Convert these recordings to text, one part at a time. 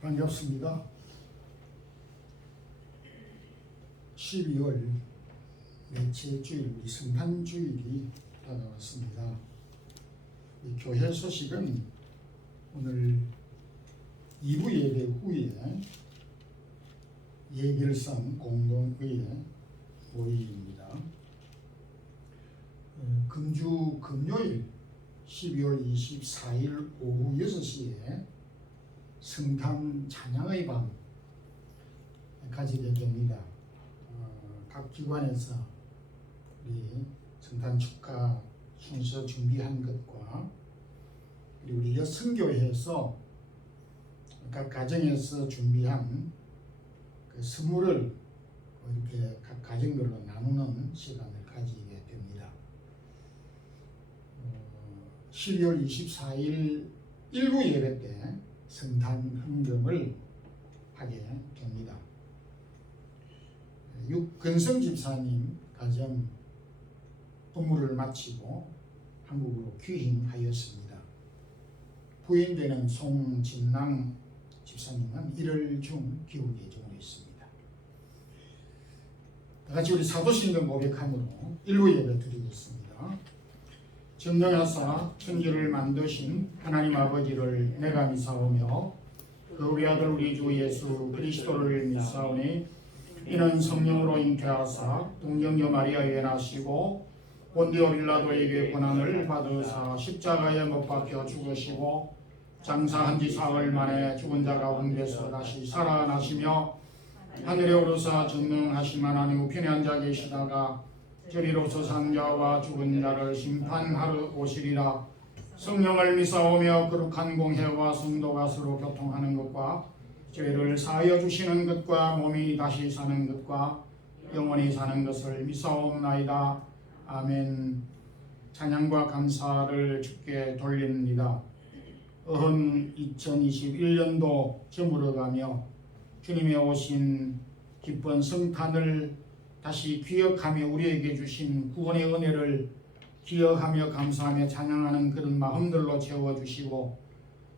반갑습니다. 12월 넷째 주일, 성탄주일이 다가왔습니다. 이 교회 소식은 오늘 2부 예배 후에 예결산 공동회의 모임입니다. 금주 금요일 12월 24일 오후 6시에 성탄 찬양의 밤 가지게 됩니다. 각 기관에서 우리 성탄 축하 순서 준비한 것과 그리고 우리 여성교회에서 각 가정에서 준비한 그 선물을 이렇게 각 가정별로 나누는 시간을 가지게 됩니다. 12월 24일 일부 예배 때 성탄 헌금을 하게 됩니다. 육근성 집사님 가정 업무를 마치고 한국으로 귀행하였습니다. 부인되는 송진랑 집사님은 1월 중 귀국 예정으로 있습니다. 다같이 우리 사도신경 고백함으로 일부 예배 드리겠습니다. 전능하사 천지를 만드신 하나님 아버지를 내가 미사오며 그 우리 아들 우리 주 예수 그리스도를 미사오니 이는 성령으로 잉태하사 동정녀 마리아에게 나시고 본디오 빌라도에게 고난을 받으사 십자가에 못 박혀 죽으시고 장사한 지 사흘 만에 죽은 자 가운데서 다시 살아나시며 하늘에 오르사 전능하신 하나님 우편에 앉아 계시다가 저리로서 산자와 죽은 자를 심판하러 오시리라. 성령을 미사오며 거룩한 공회와 성도가 서로 교통하는 것과 죄를 사하여 주시는 것과 몸이 다시 사는 것과 영원히 사는 것을 미사옵나이다. 아멘. 찬양과 감사를 주께 돌립니다. 어흥 2021년도 저물어가며 주님의 오신 기쁜 성탄을 다시 기억하며 우리에게 주신 구원의 은혜를 기억하며 감사하며 찬양하는 그런 마음들로 채워주시고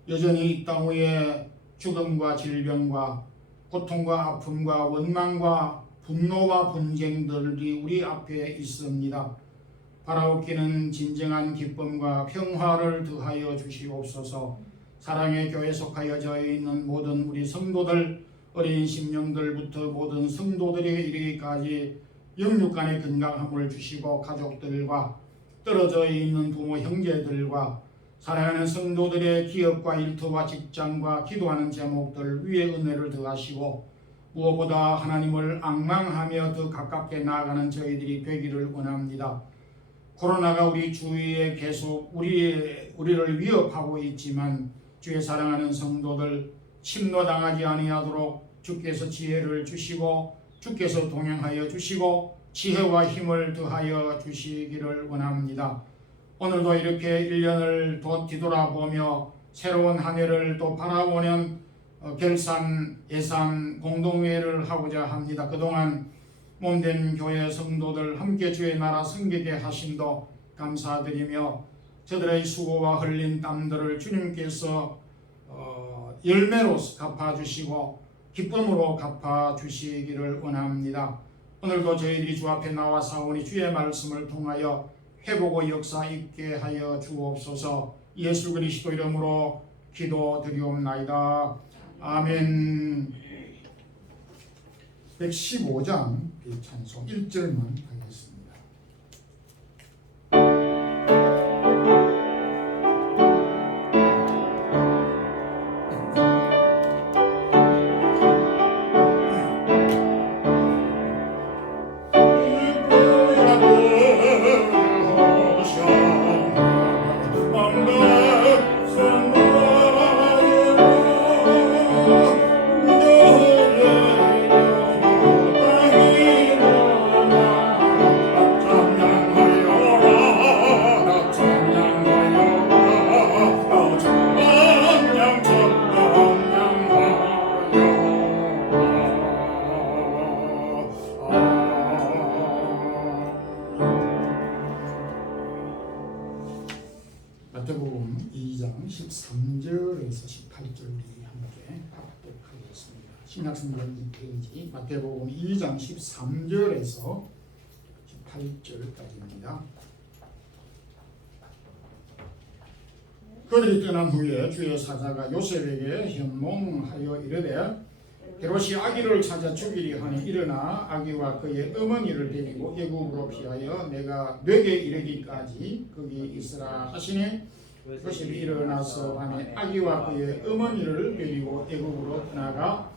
여전히 이 땅 위에 죽음과 질병과 고통과 아픔과 원망과 분노와 분쟁들이 우리 앞에 있습니다. 바라옵기는 진정한 기쁨과 평화를 더하여 주시옵소서. 사랑의 교회 속하여져 있는 모든 우리 성도들, 어린 심령들부터 모든 성도들에게 이르기까지 영육간의 건강함을 주시고 가족들과 떨어져 있는 부모 형제들과 사랑하는 성도들의 기업과 일터와 직장과 기도하는 제목들 위에 은혜를 더하시고 무엇보다 하나님을 앙망하며 더 가깝게 나아가는 저희들이 되기를 원합니다. 코로나가 우리 주위에 계속 우리를 위협하고 있지만 주의 사랑하는 성도들 침노당하지 아니하도록 주께서 지혜를 주시고 주께서 동행하여 주시고 지혜와 힘을 더하여 주시기를 원합니다. 오늘도 이렇게 1년을 뒤돌아보며 새로운 한 해를 또 바라보는 결산 예산 공동회를 하고자 합니다. 그동안 몸된 교회 성도들 함께 주의 나라 섬기게 하심도 감사드리며 저들의 수고와 흘린 땀들을 주님께서 열매로 갚아주시고 기쁨으로 갚아주시기를 원합니다. 오늘도 저희들이 주 앞에 나와 사오니 주의 말씀을 통하여 회복의 역사 있게 하여 주옵소서. 예수 그리스도 이름으로 기도드리옵나이다. 아멘. 115장 찬송 1절만 하겠습니다. 마태복음 2장 13절에서 18절 우리 함께 합독 하겠습니다. 신약성경 2페이지 마태복음 2장 13절에서 18절까지입니다. 그들이 떠난 후에 주의 사자가 요셉에게 현몽하여 이르되 헤롯이 아기를 찾아 죽이리 하니 일어나 아기와 그의 어머니를 데리고 애굽으로 피하여 내가 내게 이르기까지 거기 있으라 하시니 요셉이 일어나서 밤에 아기와 그의 어머니를 데리고 애굽으로 떠나가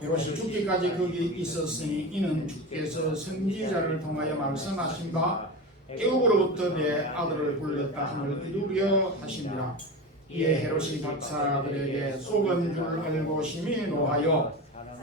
헤롯이 죽기까지 거기 있었으니 이는 주께서 선지자를 통하여 말씀하신 바 애굽으로부터 내 아들을 불렀다 함을 이루려 하시니라. 이에 헤롯이 박사들에게 속은 줄 알고 심히 노하여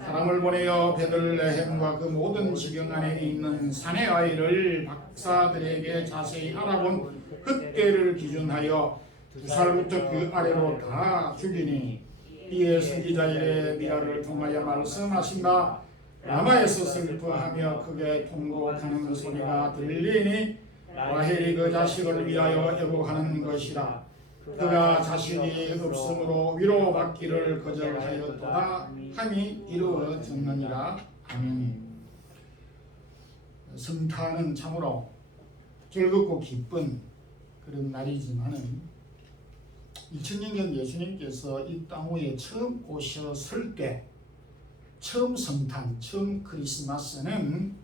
사람을 보내어 베들레헴과 그 모든 지경 안에 있는 산의 아이를 박사들에게 자세히 알아본 그때를 기준하여 2살부터 그 아래로 다 죽이니 이에 선지자 예레미야를 통하여 말씀하신다. 라마에서 슬퍼하며 크게 통곡하는 소리가 들리니 라헬이 그 자식을 위하여 애곡하는 것이라. 그가 자식이 없으므로 위로받기를 거절하였도다 함이 이루어졌느니라. 아멘. 성탄은 참으로 즐겁고 기쁜 그런 날이지만은 2000년 전 예수님께서 이 땅 위에 처음 오셨을 때 처음 성탄, 처음 크리스마스는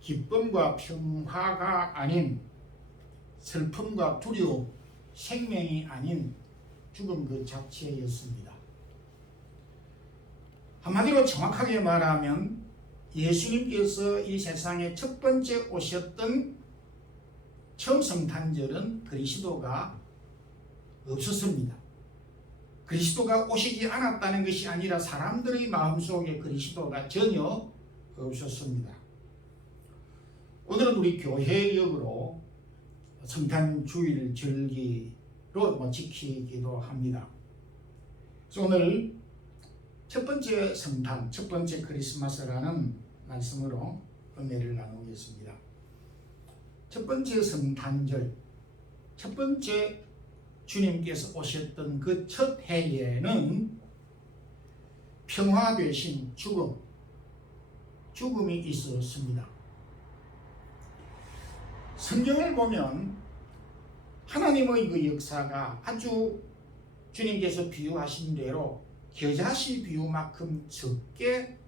기쁨과 평화가 아닌 슬픔과 두려움, 생명이 아닌 죽음 그 자체였습니다. 한마디로 정확하게 말하면 예수님께서 이 세상에 첫 번째 오셨던 처음 성탄절은 그리스도가 없었습니다. 그리스도가 오시지 않았다는 것이 아니라 사람들의 마음속에 그리스도가 전혀 없었습니다. 오늘은 우리 교회역으로 성탄주일 절기로 지키기도 합니다. 그래서 오늘 첫 번째 성탄, 첫 번째 크리스마스라는 말씀으로 은혜를 나누겠습니다. 첫 번째 성탄절, 첫 번째 주님께서 오셨던 그 첫 해에는 평화 대신 죽음이 있었습니다. 성경을 보면 하나님의 그 역사가 아주 주님께서 비유하신 대로 겨자씨 비유만큼 적게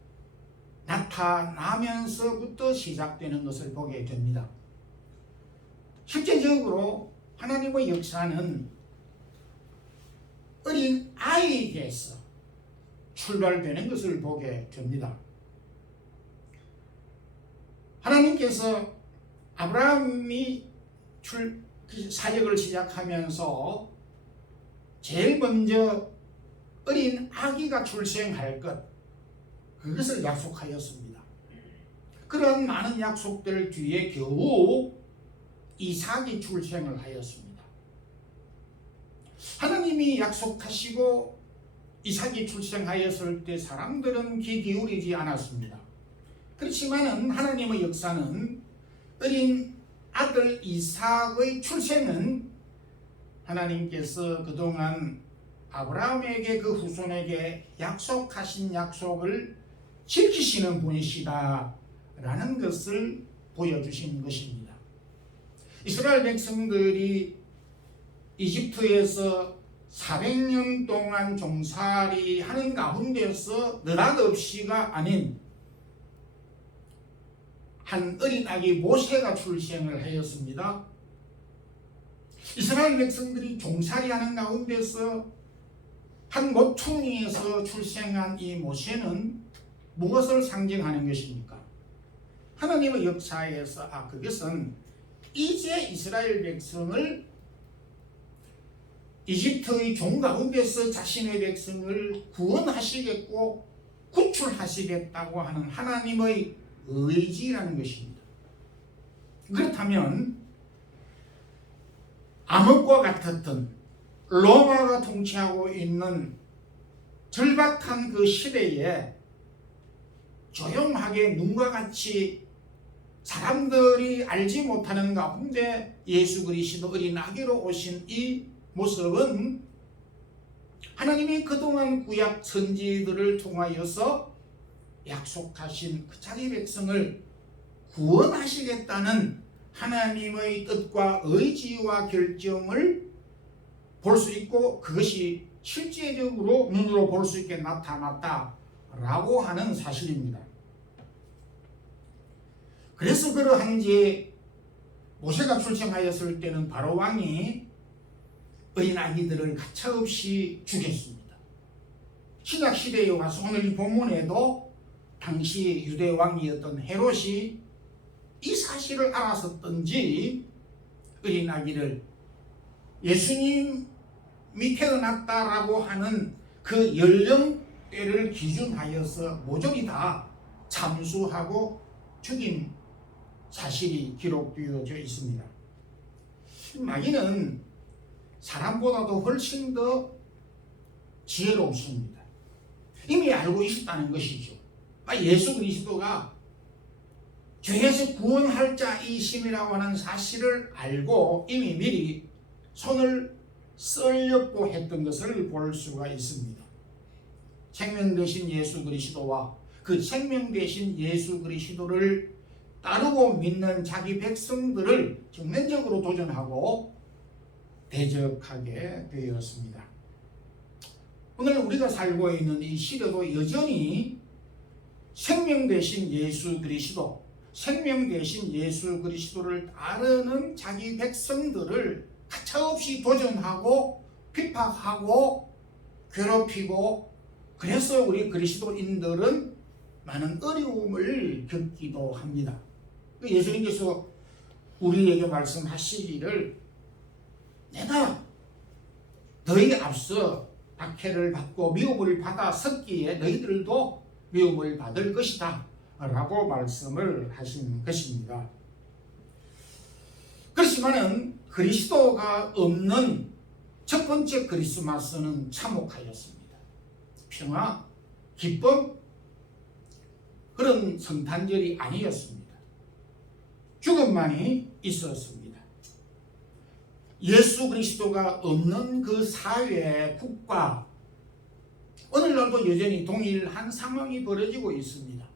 나타나면서부터 시작되는 것을 보게 됩니다. 실제적으로 하나님의 역사는 어린 아이에게서 출발되는 것을 보게 됩니다. 하나님께서 아브라함이 사역을 시작하면서 제일 먼저 어린 아기가 출생할 것, 그것을 약속하였습니다. 그런 많은 약속들 뒤에 겨우 이삭이 출생을 하였습니다. 하나님이 약속하시고 이삭이 출생하였을 때 사람들은 귀 기울이지 않았습니다. 그렇지만 하나님의 역사는 어린 아들 이삭의 출생은 하나님께서 그동안 아브라함에게 그 후손에게 약속하신 약속을 지키시는 분이시다 라는 것을 보여주신 것입니다. 이스라엘 백성들이 이집트에서 400년 동안 종살이 하는 가운데서 느닷없이가 아닌 한 어린 아기 모세가 출생을 하였습니다. 이스라엘 백성들이 종살이 하는 가운데서 한 모퉁이에서 출생한 이 모세는 무엇을 상징하는 것입니까? 하나님의 역사에서 그것은 이제 이스라엘 백성을 이집트의 종 가운데서 자신의 백성을 구원하시겠고 구출하시겠다고 하는 하나님의 의지라는 것입니다. 그렇다면 암흑과 같았던 로마가 통치하고 있는 절박한 그 시대에 조용하게 눈과 같이 사람들이 알지 못하는 가운데 예수 그리스도 어린 아기로 오신 이 모습은 하나님이 그동안 구약 선지들을 통하여서 약속하신 그 자기 백성을 구원하시겠다는 하나님의 뜻과 의지와 결정을 볼 수 있고 그것이 실제적으로 눈으로 볼 수 있게 나타났다라고 하는 사실입니다. 그래서 그러한지 모세가 출생하였을 때는 바로 왕이 어린 아기들을 가차없이 죽였습니다. 신약 시대에 와서 오늘 이 본문에도 당시 유대 왕이었던 헤롯이 이 사실을 알았었던지 어린 아기를 예수님이 태어났다라고 하는 그 연령대를 기준하여서 모조리 다 참수하고 죽인 사실이 기록되어져 있습니다. 마귀는 사람보다도 훨씬 더 지혜롭습니다. 이미 알고 있었다는 것이죠. 예수 그리스도가 죄에서 구원할 자이심이라고 하는 사실을 알고 이미 미리 손을 썰렸고 했던 것을 볼 수가 있습니다. 생명 되신 예수 그리스도와 그 생명 되신 예수 그리스도를 따르고 믿는 자기 백성들을 정면적으로 도전하고 대적하게 되었습니다. 오늘 우리가 살고 있는 이 시대도 여전히 생명 되신 예수 그리스도, 생명 되신 예수 그리스도를 따르는 자기 백성들을 가차없이 도전하고 핍박하고 괴롭히고, 그래서 우리 그리스도인들은 많은 어려움을 겪기도 합니다. 예수님께서 우리에게 말씀하시기를 내가 너희 앞서 박해를 받고 미움을 받았었기에 너희들도 미움을 받을 것이다 라고 말씀을 하신 것입니다. 그렇지만은 그리스도가 없는 첫 번째 크리스마스는 참혹하였습니다. 평화, 기쁨, 그런 성탄절이 아니었습니다. 죽음만이 있었습니다. 예수 그리스도가 없는 그 사회, 국가, 오늘날도 여전히 동일한 상황이 벌어지고 있습니다.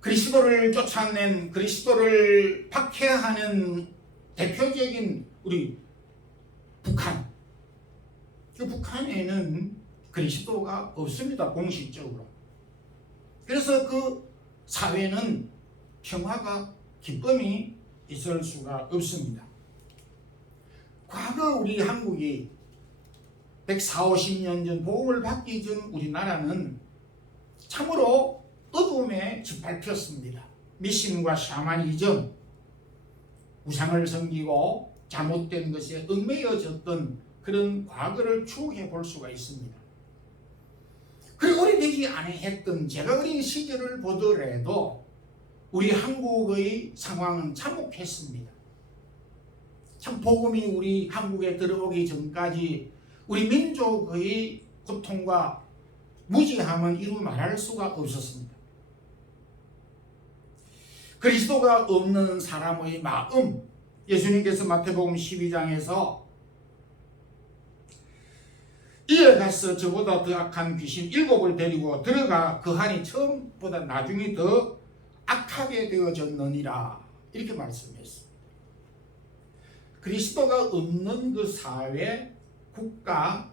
그리스도를 쫓아낸, 그리스도를 박해하는 대표적인 우리 북한. 그 북한에는 그리스도가 없습니다, 공식적으로. 그래서 그 사회는 평화가, 기쁨이 있을 수가 없습니다. 과거 우리 한국이 140~50년 전 복음을 받기 전 우리나라는 참으로 어둠에 짓밟혔습니다. 미신과 샤머니즘, 우상을 섬기고 잘못된 것에 얽매여졌던 그런 과거를 추억해 볼 수가 있습니다. 그리고 오래되지 않았던 제가 어린 시절을 보더라도 우리 한국의 상황은 참혹했습니다. 참 복음이 우리 한국에 들어오기 전까지 우리 민족의 고통과 무지함은 이루 말할 수가 없었습니다. 그리스도가 없는 사람의 마음, 예수님께서 마태복음 12장에서 이어가서 저보다 더 악한 귀신 7을 데리고 들어가 그하니 처음보다 나중에 더 악하게 되어졌느니라, 이렇게 말씀했습니다. 그리스도가 없는 그 사회, 국가,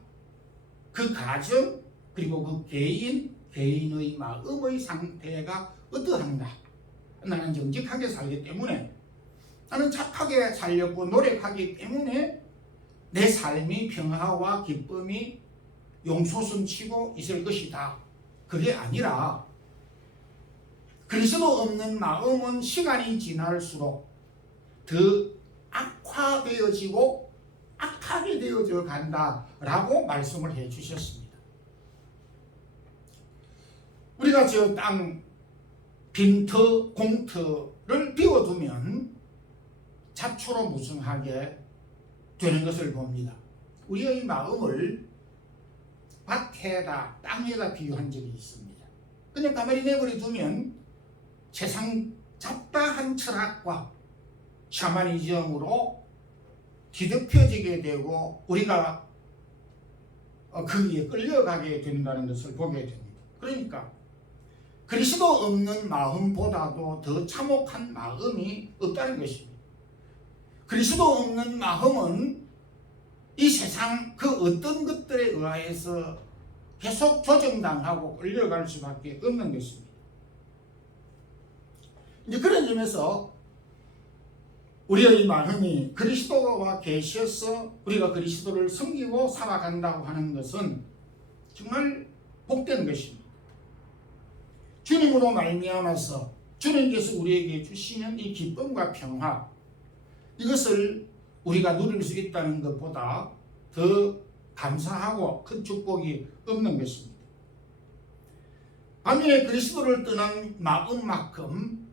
그 가정, 그리고 그 개인의 마음의 상태가 어떠한가? 나는 정직하게 살기 때문에, 나는 착하게 살려고 노력하기 때문에 내 삶이 평화와 기쁨이 용솟음치고 있을 것이다. 그게 아니라 그리스도 없는 마음은 시간이 지날수록 더 악화되어지고 악하게 되어져 간다라고 말씀을 해 주셨습니다. 우리가 저 땅 빈터, 공터를 비워두면 잡초로 무성하게 되는 것을 봅니다. 우리의 마음을 밭에다, 땅에다 비유한 적이 있습니다. 그냥 가만히 내버려 두면 세상 잡다한 철학과 샤머니즘으로 뒤덮여지게 되고 우리가 거기에 끌려가게 된다는 것을 보게 됩니다. 그러니까 그리스도 없는 마음보다도 더 참혹한 마음이 없다는 것입니다. 그리스도 없는 마음은 이 세상 그 어떤 것들에 의해서 계속 조정당하고 끌려갈 수밖에 없는 것입니다. 이제 그런 점에서 우리의 마음이 그리스도와 계셔서 우리가 그리스도를 섬기고 살아간다고 하는 것은 정말 복된 것입니다. 주님으로 말미암아서 주님께서 우리에게 주시는 이 기쁨과 평화, 이것을 우리가 누릴 수 있다는 것보다 더 감사하고 큰 축복이 없는 것입니다. 반면에 그리스도를 떠난 마음만큼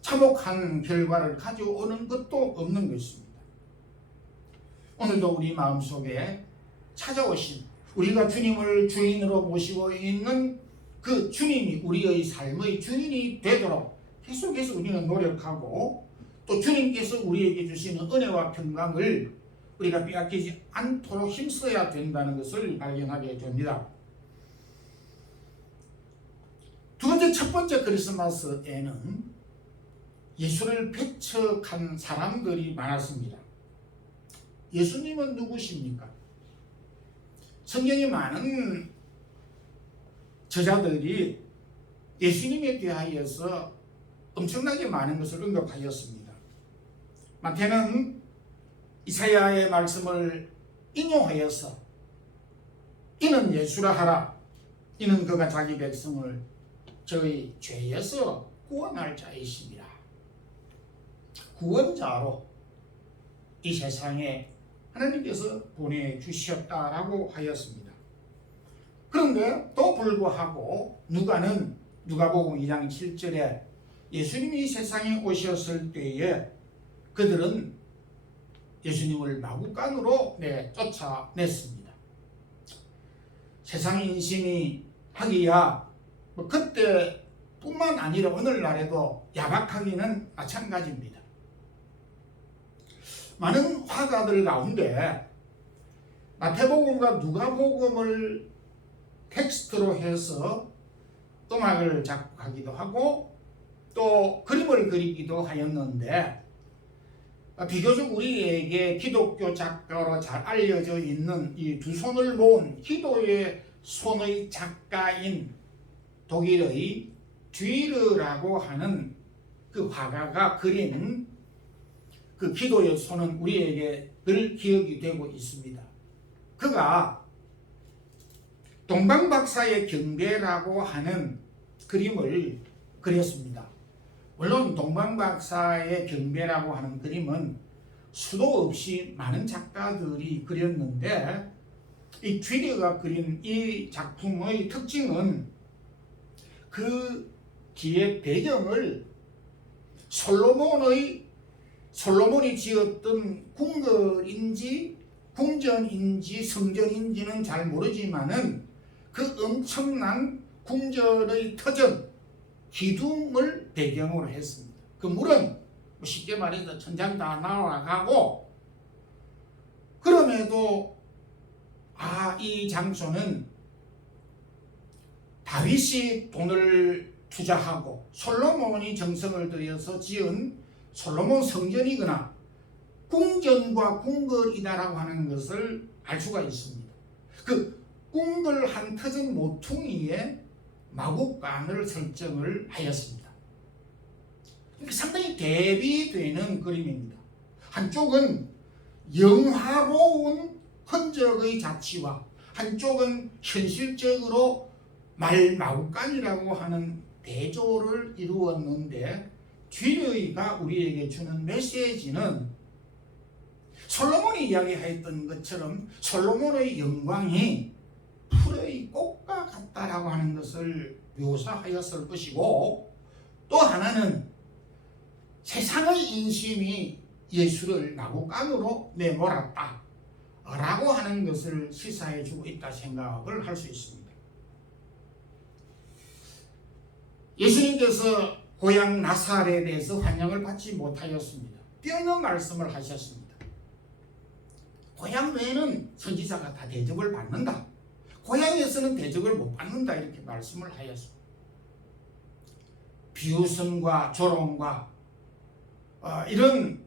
참혹한 결과를 가져오는 것도 없는 것입니다. 오늘도 우리 마음속에 찾아오신, 우리가 주님을 주인으로 모시고 있는 그 주님이 우리의 삶의 주인이 되도록 계속해서 우리는 노력하고, 또 주님께서 우리에게 주시는 은혜와 평강을 우리가 빼앗기지 않도록 힘써야 된다는 것을 발견하게 됩니다. 첫 번째 크리스마스에는 예수를 배척한 사람들이 많았습니다. 예수님은 누구십니까? 성경에 많은 저자들이 예수님에 대하여서 엄청나게 많은 것을 언급하였습니다. 마태는 이사야의 말씀을 인용하여서 이는 예수라 하라, 이는 그가 자기 백성을 저희 죄에서 구원할 자이십니다. 구원자로 이 세상에 하나님께서 보내주셨다라고 하였습니다. 그런데 또 불구하고 누가복음 2장 7절에 예수님이 이 세상에 오셨을 때에 그들은 예수님을 마구간으로 쫓아냈습니다. 세상 인심이 하기야 그때뿐만 아니라 오늘날에도 야박하기는 마찬가지입니다. 많은 화가들 가운데 마태복음과 누가복음을 텍스트로 해서 음악을 작곡하기도 하고 또 그림을 그리기도 하였는데, 비교적 우리에게 기독교 작가로 잘 알려져 있는 이 두 손을 모은 기도의 손의 작가인 독일의 듀이르라고 하는 그 화가가 그린 그 기도의 손은 우리에게 늘 기억이 되고 있습니다. 그가 동방박사의 경배라고 하는 그림을 그렸습니다. 물론 동방박사의 경배라고 하는 그림은 수도 없이 많은 작가들이 그렸는데, 이 듀이르가 그린 이 작품의 특징은 그 뒤에 배경을 솔로몬이 지었던 궁궐인지 궁전인지 성전인지는 잘 모르지만은 그 엄청난 궁전의 터전 기둥을 배경으로 했습니다. 그 물은 쉽게 말해서 천장 다 나와가고, 그럼에도 이 장소는 다윗이 돈을 투자하고 솔로몬이 정성을 들여서 지은 솔로몬 성전이거나 궁전과 궁궐이다라고 하는 것을 알 수가 있습니다. 그 궁궐 한 터전 모퉁이에 마구간을 설정을 하였습니다. 상당히 대비되는 그림입니다. 한쪽은 영화로운 흔적의 자취와 한쪽은 현실적으로 말마구간이라고 하는 대조를 이루었는데, 듀이르가 우리에게 주는 메시지는 솔로몬이 이야기했던 것처럼 솔로몬의 영광이 풀의 꽃과 같다라고 하는 것을 묘사하였을 것이고, 또 하나는 세상의 인심이 예수를 마구간으로 내몰았다 라고 하는 것을 시사해 주고 있다 생각을 할 수 있습니다. 예수님께서 고향 나사렛에서 환영을 받지 못하였습니다. 뛰어난 말씀을 하셨습니다. 고향 외에는 선지자가 다 대접을 받는다. 고향에서는 대접을 못 받는다 이렇게 말씀을 하였습니다. 비웃음과 조롱과 이런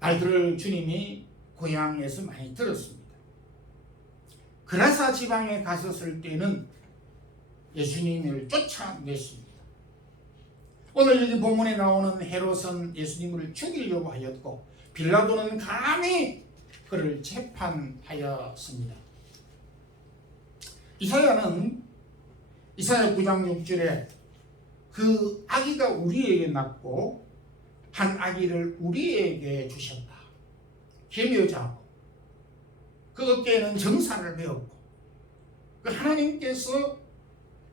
말들을 주님이 고향에서 많이 들었습니다. 그라사 지방에 갔었을 때는 예수님을 쫓아냈습니다. 오늘 여기 본문에 나오는 헤롯은 예수님을 죽이려고 하였고 빌라도는 감히 그를 재판하였습니다. 이사야는 이사야 9장 6절에 그 아기가 우리에게 낳고 한 아기를 우리에게 주셨다. 계묘자고 그 어깨에는 정사를 메었고 그 하나님께서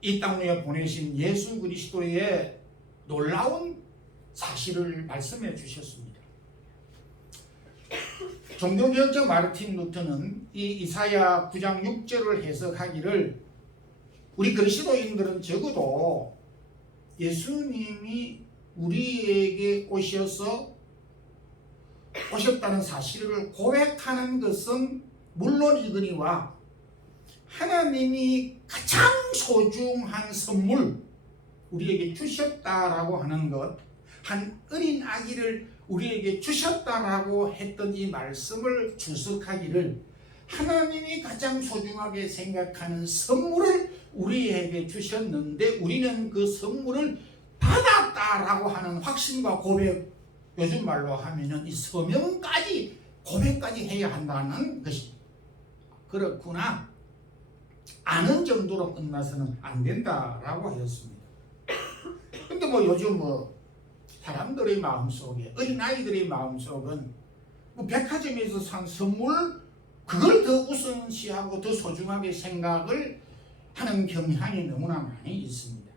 이 땅 위에 보내신 예수 그리스도의 놀라운 사실을 말씀해 주셨습니다. 종교개혁자 마르틴 루터는 이 이사야 9장 6절을 해석하기를 우리 그리스도인들은 적어도 예수님이 우리에게 오셨다는 사실을 고백하는 것은 물론이거니와 하나님이 가장 소중한 선물 우리에게 주셨다라고 하는 것, 한 어린 아기를 우리에게 주셨다라고 했던 이 말씀을 주석하기를 하나님이 가장 소중하게 생각하는 선물을 우리에게 주셨는데 우리는 그 선물을 받았다라고 하는 확신과 고백, 요즘 말로 하면은 이 서명까지 고백까지 해야 한다는 것이 그렇구나 아는 정도로 끝나서는 안 된다라고 하였습니다. 근데 요즘 사람들의 마음속에 어린아이들의 마음속은 백화점에서 산 선물 그걸 더 우선시하고 더 소중하게 생각을 하는 경향이 너무나 많이 있습니다.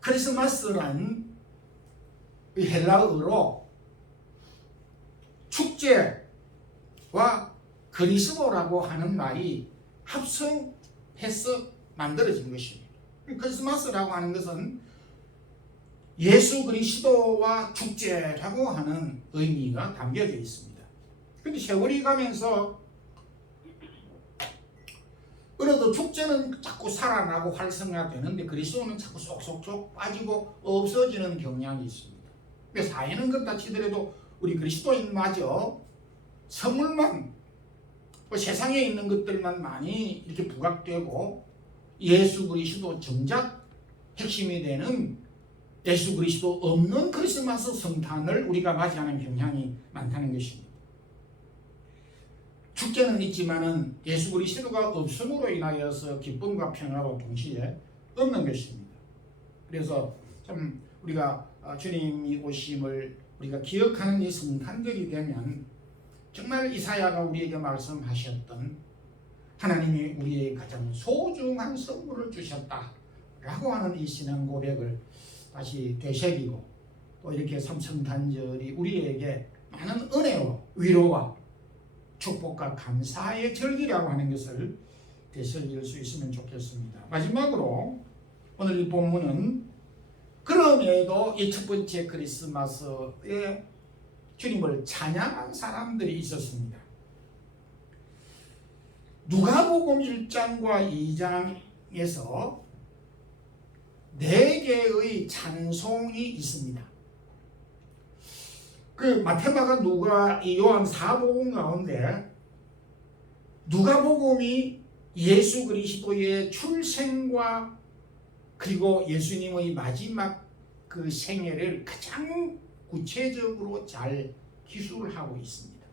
크리스마스란 헬라어로 축제와 그리스도라고 하는 말이 합성해서 만들어진 것입니다. 크리스마스라고 하는 것은 예수 그리스도와 축제라고 하는 의미가 담겨져 있습니다. 그런데 세월이 가면서 그래도 축제는 자꾸 살아나고 활성화되는데 그리스도는 자꾸 쏙쏙쏙 빠지고 없어지는 경향이 있습니다. 사회는 그렇다 치더라도 우리 그리스도인마저 선물만 세상에 있는 것들만 많이 이렇게 부각되고 예수 그리스도 정작 핵심이 되는 예수 그리스도 없는 크리스마스 성탄을 우리가 맞이하는 경향이 많다는 것입니다. 축제는 있지만은 예수 그리스도가 없음으로 인하여서 기쁨과 평화와 동시에 없는 것입니다. 그래서 참 우리가 주님이 오심을 우리가 기억하는 이 성탄절이 되면 정말 이사야가 우리에게 말씀하셨던 하나님이 우리의 가장 소중한 선물을 주셨다라고 하는 이 신앙 고백을 다시 되새기고 또 이렇게 삼성탄절이 우리에게 많은 은혜와 위로와 축복과 감사의 절기라고 하는 것을 되새길 수 있으면 좋겠습니다. 마지막으로 오늘 이 본문은 그럼에도 이 첫 번째 크리스마스에 주님을 찬양한 사람들이 있었습니다. 누가복음 1장과 2장에서 4개의 찬송이 있습니다. 그 마태마가 누가 이 요한 4복음 가운데 누가복음이 예수 그리스도의 출생과 그리고 예수님의 마지막 그 생애를 가장 구체적으로 잘 기술하고 있습니다.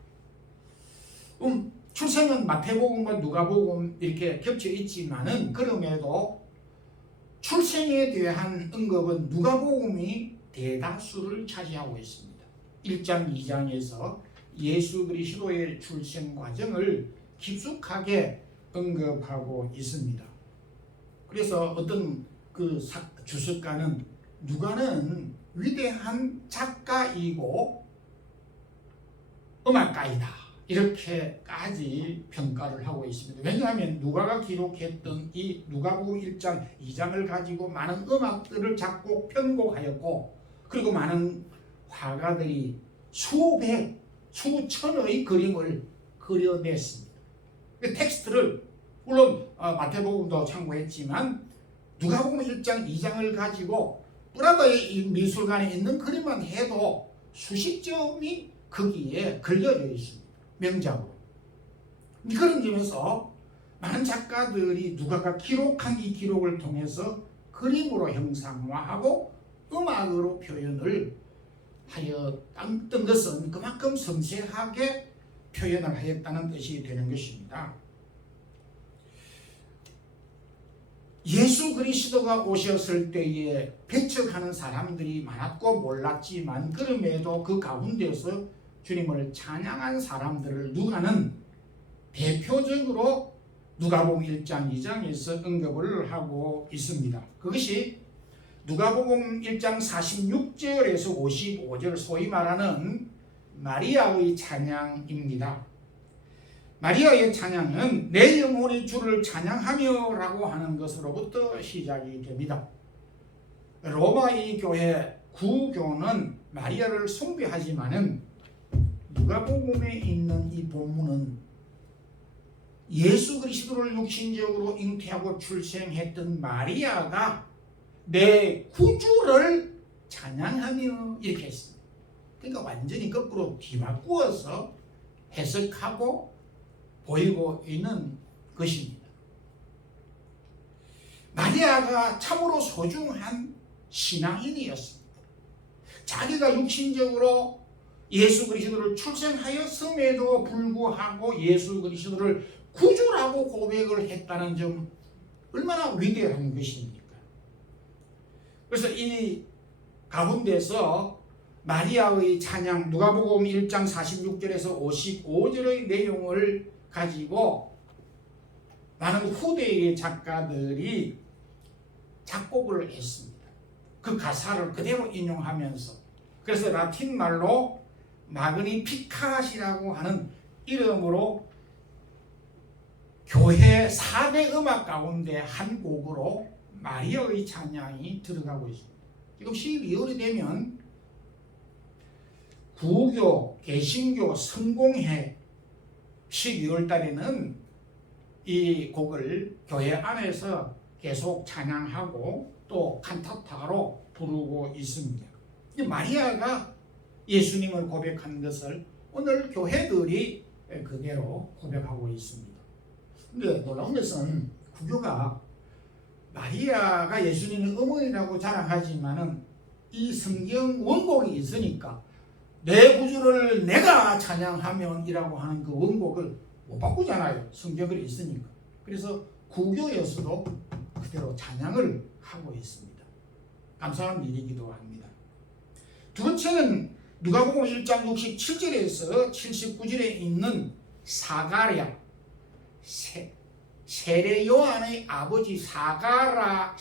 출생은 마태복음과 누가복음 이렇게 겹쳐 있지만은 그럼에도 출생에 대한 언급은 누가복음이 대다수를 차지하고 있습니다. 1장, 2장에서 예수 그리스도의 출생 과정을 깊숙하게 언급하고 있습니다. 그래서 어떤 그 주석가는 누가는 위대한 작가이고 음악가이다 이렇게까지 평가를 하고 있습니다. 왜냐하면 누가가 기록했던 이 누가복음 1장, 2장을 가지고 많은 음악들을 작곡, 편곡하였고 그리고 많은 화가들이 수백, 수천의 그림을 그려냈습니다. 텍스트를 물론 마태복음도 참고했지만 누가복음 1장 2장을 가지고 브라더의 미술관에 있는 그림만 해도 수십 점이 거기에 걸려져 있습니다. 명작으로. 그런 점에서 많은 작가들이 누가가 기록한 이 기록을 통해서 그림으로 형상화하고 음악으로 표현을 하였던 것은 그만큼 섬세하게 표현을 하였다는 뜻이 되는 것입니다. 예수 그리스도가 오셨을 때에 배척하는 사람들이 많았고 몰랐지만 그럼에도 그 가운데서 주님을 찬양한 사람들을 누가는 대표적으로 누가복음 1장 2장에서 언급을 하고 있습니다. 그것이 누가복음 1장 46절에서 55절 소위 말하는 마리아의 찬양입니다. 마리아의 찬양은 내 영혼이 주를 찬양하며 라고 하는 것으로부터 시작이 됩니다. 로마의 교회 구교는 마리아를 숭배하지만은 누가복음에 있는 이 본문은 예수 그리스도를 육신적으로 잉태하고 출생했던 마리아가 내 구주를 찬양하며 이렇게 했습니다. 그러니까 완전히 거꾸로 뒤바꾸어서 해석하고 보이고 있는 것입니다. 마리아가 참으로 소중한 신앙인이었습니다. 자기가 육신적으로 예수 그리스도를 출생하였음에도 불구하고 예수 그리스도를 구주라고 고백을 했다는 점 얼마나 위대한 것입니까? 그래서 이 가운데서 마리아의 찬양 누가복음 1장 46절에서 55절의 내용을 가지고 많은 후대의 작가들이 작곡을 했습니다. 그 가사를 그대로 인용하면서 그래서 라틴 말로 마그니피캇이라고 하는 이름으로 교회 4대 음악 가운데 한 곡으로 마리아의 찬양이 들어가고 있습니다. 지금 12월이 되면 구교, 개신교 성공회 12월 달에는 이 곡을 교회 안에서 계속 찬양하고 또 칸타타로 부르고 있습니다. 마리아가 예수님을 고백한 것을 오늘 교회들이 그대로 고백하고 있습니다. 근데 놀라운 것은 구교가 마리아가 예수님의 어머니라고 자랑하지만은 이 성경 원곡이 있으니까 내 구주를 내가 찬양하면이라고 하는 그 원곡을 못 바꾸잖아요. 성경이 있으니까. 그래서 구교에서도 그대로 찬양을 하고 있습니다. 감사한 일이기도 합니다. 두 번째는 누가복음 1장 67절에서 79절에 있는 사가랴 세례 요한의 아버지 사가랴가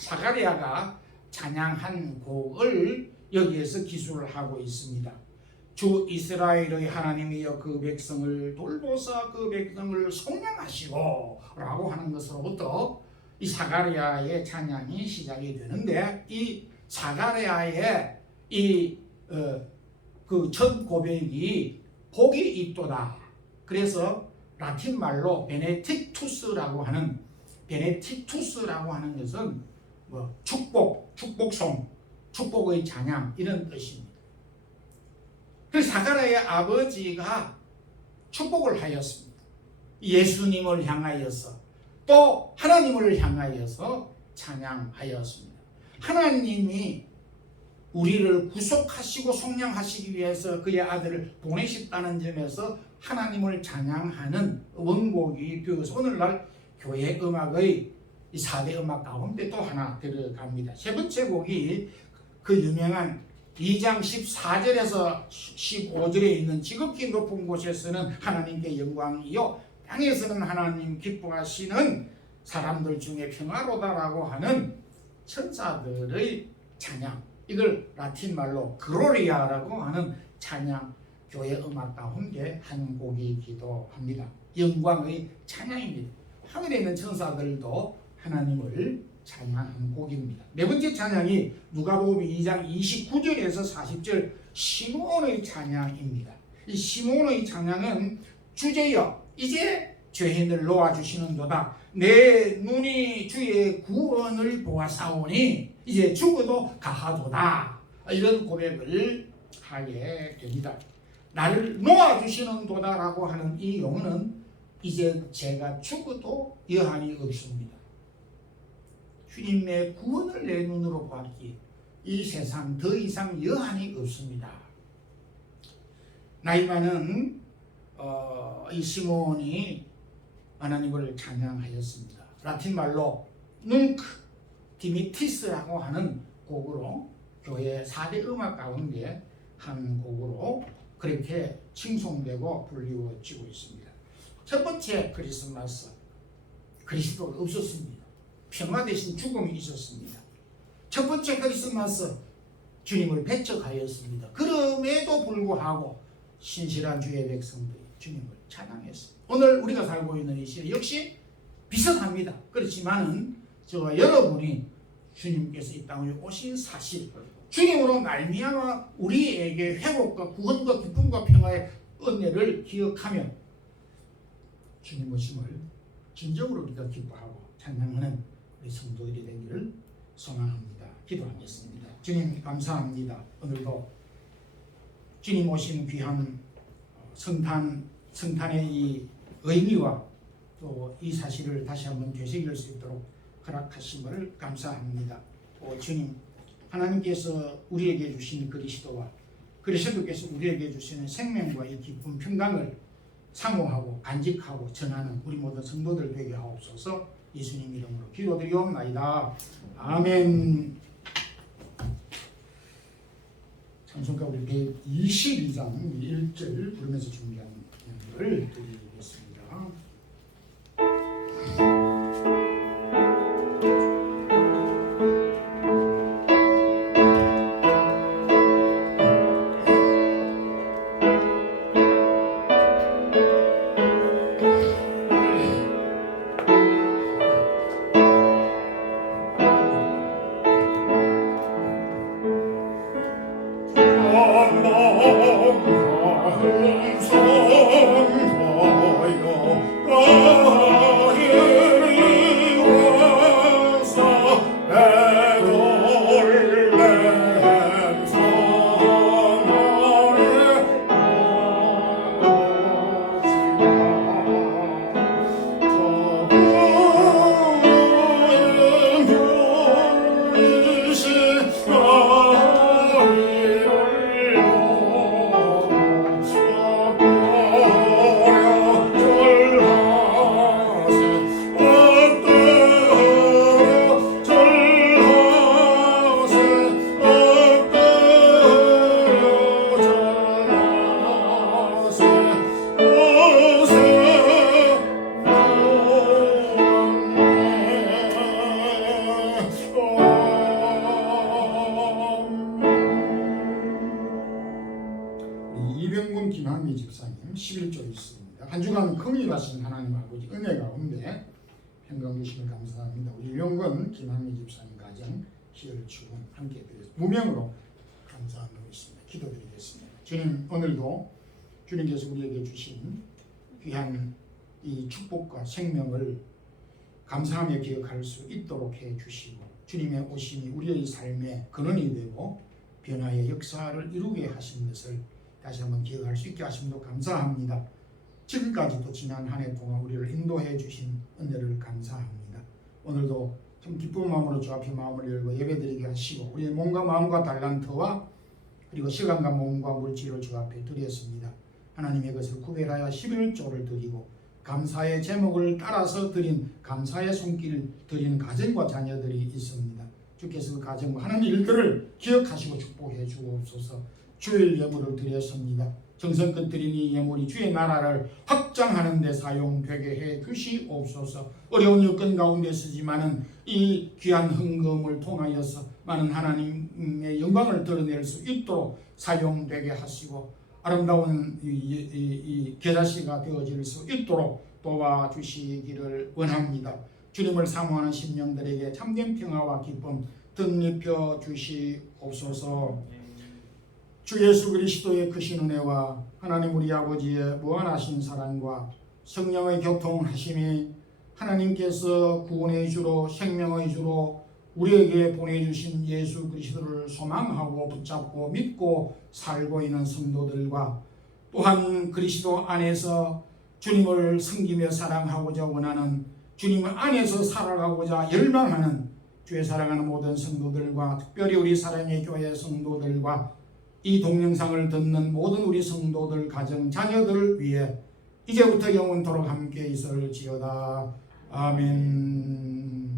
찬양한 곡을 여기에서 기술을 하고 있습니다. 주 이스라엘의 하나님이여 그 백성을 돌보사 그 백성을 속량하시고 라고 하는 것으로부터 이 사가랴의 찬양이 시작이 되는데 이 사가랴의 그 첫 고백이 복이 있도다. 그래서 라틴 말로 베네틱투스라고 하는 것은 뭐 축복송, 축복의 찬양 이런 뜻입니다. 그 사가랴의 아버지가 축복을 하였습니다. 예수님을 향하여서 또 하나님을 향하여서 찬양하였습니다. 하나님이 우리를 구속하시고 속량하시기 위해서 그의 아들을 보내셨다는 점에서 하나님을 찬양하는 원곡이 되어서 오늘날 교회 음악의 4대 음악 가운데 또 하나 들어갑니다. 세 번째 곡이 그 유명한 2장 14절에서 15절에 있는 지극히 높은 곳에서는 하나님께 영광이요 땅에서는 하나님 기뻐하시는 사람들 중에 평화로다라고 하는 천사들의 찬양, 이걸 라틴 말로 그로리아라고 하는 찬양, 교회 음악 가운데 한 곡이기도 합니다. 영광의 찬양입니다. 하늘에 있는 천사들도 하나님을 찬양한 곡입니다. 네 번째 찬양이 누가복음 2장 29절에서 40절 시므온의 찬양입니다. 이 시므온의 찬양은 주제여 이제 죄인을 놓아주시는도다. 내 눈이 주의 구원을 보아사오니 이제 죽어도 가하도다. 이런 고백을 하게 됩니다. 나를 놓아주시는도다라고 하는 이 용어는 이제 제가 죽어도 여한이 없습니다. 주님의 구원을 내 눈으로 보았기에 이 세상 더 이상 여한이 없습니다. 나이 많은 이 시몬이 하나님을 찬양하였습니다. 라틴 말로 뭉크 디미티스라고 하는 곡으로 교회 4대 음악 가운데 한 곡으로 그렇게 칭송되고 불리워지고 있습니다. 첫 번째 크리스마스, 그리스도가 없었습니다. 평화 대신 죽음이 있었습니다. 첫 번째 크리스마스, 주님을 배척하였습니다. 그럼에도 불구하고 신실한 주의 백성들이 주님을 찬양했습니다. 오늘 우리가 살고 있는 이 시대 역시 비슷합니다. 그렇지만은 저와 여러분이 주님께서 이 땅에 오신 사실, 주님으로 말미암아 우리에게 회복과 구원과 기쁨과 평화의 은혜를 기억하며 주님 오심을 진정으로 우리가 기뻐하고 찬양하는 우리 성도들이 되기를 소망합니다. 기도하겠습니다. 주님 감사합니다. 오늘도 주님 오신 귀한 성탄의 이 의미와 또 이 사실을 다시 한번 되새길 수 있도록 허락하심을 감사합니다. 또 주님, 하나님께서 우리에게 주신 그리스도와 그리스도께서 우리에게 주시는 생명과 이 기쁨 평강을 사모하고 간직하고 전하는 우리 모든 성도들 되게 하옵소서. 예수님 이름으로 기도드리옵나이다. 아멘. 찬송가 우리 122장 1절 부르면서 준비한 연주를 드리겠습니다. 이병근 김한미 집사님 11조 있습니다. 한 주간 긍휼하신 하나님 아버지 은혜 가운데 평강 주시면 감사합니다. 우리 이병근 김한미 집사님 가정 희열 축원 함께 드리겠습니다. 무명으로 감사하고 있습니다. 기도드리겠습니다. 주님, 오늘도 주님께서 우리에게 주신 귀한 이 축복과 생명을 감사하며 기억할 수 있도록 해주시고 주님의 오심이 우리의 삶에 근원이 되고 변화의 역사를 이루게 하신 것을 다시 한번 기억할 수 있게 하심도 감사합니다. 지금까지도 지난 한 해 동안 우리를 인도해 주신 은혜를 감사합니다. 오늘도 좀 기쁜 마음으로 주 앞에 마음을 열고 예배드리게 하시고 우리의 몸과 마음과 달란트와 그리고 시간과 몸과 물질을 주 앞에 드렸습니다. 하나님의 것을 구별하여 11조를 드리고 감사의 제목을 따라서 드린 감사의 손길 드린 가정과 자녀들이 있습니다. 주께서 그 가정과 하는 일들을 기억하시고 축복해 주옵소서. 주일 예물을 드렸습니다. 정성껏 드린 이 예물이 주의 나라를 확장하는 데 사용되게 해 주시옵소서. 어려운 여건 가운데 쓰지만은 이 귀한 헌금을 통하여서 많은 하나님의 영광을 드러낼 수 있도록 사용되게 하시고 아름다운 이 계자씨가 되어질 수 있도록 도와주시기를 원합니다. 주님을 사모하는 심령들에게 참된 평화와 기쁨 덧입혀 주시옵소서. 주 예수 그리스도의 크신 은혜와 하나님 우리 아버지의 무한하신 사랑과 성령의 교통하심이 하나님께서 구원의 주로 생명의 주로 우리에게 보내주신 예수 그리스도를 소망하고 붙잡고 믿고 살고 있는 성도들과 또한 그리스도 안에서 주님을 섬기며 사랑하고자 원하는 주님 안에서 살아가고자 열망하는 주의 사랑하는 모든 성도들과 특별히 우리 사랑의 교회 성도들과 이 동영상을 듣는 모든 우리 성도들 가정 자녀들을 위해 이제부터 영원토록 함께 있을지어다. 아멘.